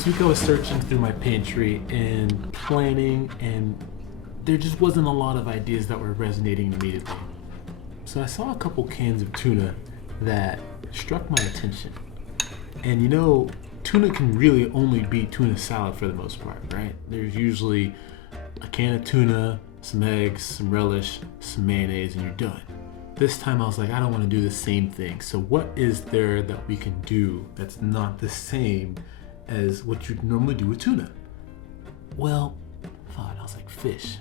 This week I was searching through my pantry and planning, and there just wasn't a lot of ideas that were resonating immediately. So I saw a couple cans of tuna that struck my attention. And you know, tuna can really only be tuna salad for the most part, right? There's usually a can of tuna, some eggs, some relish, some mayonnaise, and you're done. This time I was like, I don't want to do the same thing. So what is there that we can do that's not the same as what you'd normally do with tuna? Well, I was like, fish.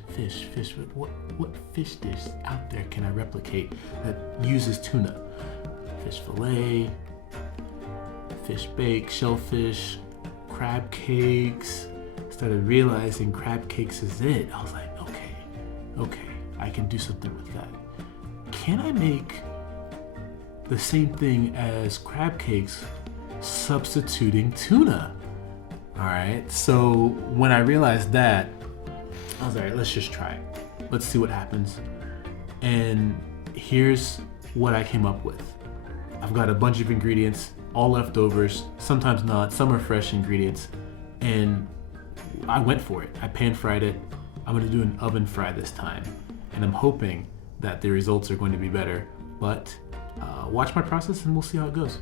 What fish dish out there can I replicate that uses tuna? Fish fillet, fish bake, shellfish, crab cakes. Started realizing crab cakes is it. I was like, okay, I can do something with that. Can I make the same thing as crab cakes substituting tuna? All right, so when I realized that, I was like, let's just try it. Let's see what happens. And here's what I came up with. I've got a bunch of ingredients, all leftovers, sometimes not, some are fresh ingredients, and I went for it. I pan fried it. I'm gonna do an oven fry this time, and I'm hoping that the results are going to be better, but watch my process and we'll see how it goes.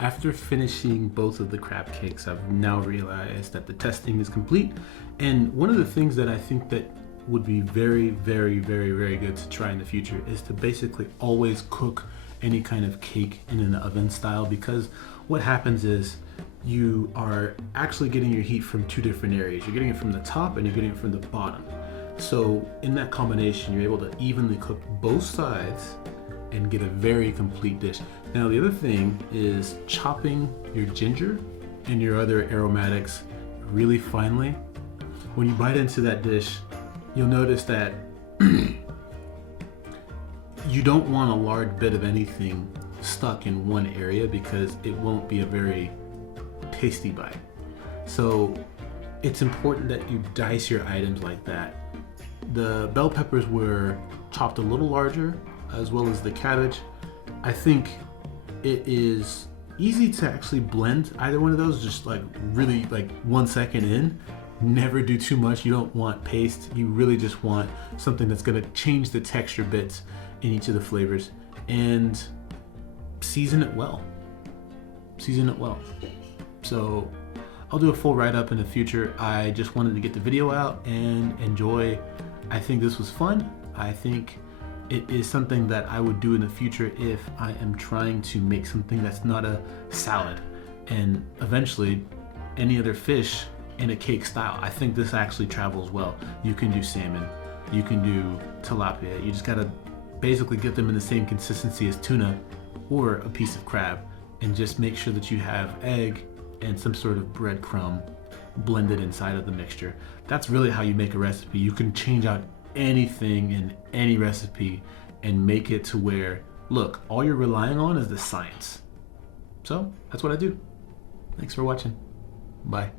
After finishing both of the crab cakes, I've now realized that the testing is complete. And one of the things that I think that would be very, very, very, very good to try in the future is to basically always cook any kind of cake in an oven style, because what happens is you are actually getting your heat from two different areas. You're getting it from the top and you're getting it from the bottom. So in that combination, you're able to evenly cook both sides and get a very complete dish. Now the other thing is chopping your ginger and your other aromatics really finely. When you bite into that dish, you'll notice that you don't want a large bit of anything stuck in one area because it won't be a very tasty bite. So it's important that you dice your items like that. The bell peppers were chopped a little larger, as well as the cabbage. I think it is easy to actually blend either one of those, just like really like 1 second in. Never do too much. You don't want paste. You really just want something that's gonna change the texture bits in each of the flavors, and season it well. Season it well. So I'll do a full write-up in the future. I just wanted to get the video out and enjoy. I think this was fun. I think it is something that I would do in the future if I am trying to make something that's not a salad, and eventually any other fish in a cake style. I think this actually travels well. You can do salmon, you can do tilapia. You just gotta basically get them in the same consistency as tuna or a piece of crab, and just make sure that you have egg and some sort of breadcrumb blended inside of the mixture. That's really how you make a recipe. You can change out anything in any recipe and make it to where, look, all you're relying on is the science. So that's what I do. Thanks for watching. Bye.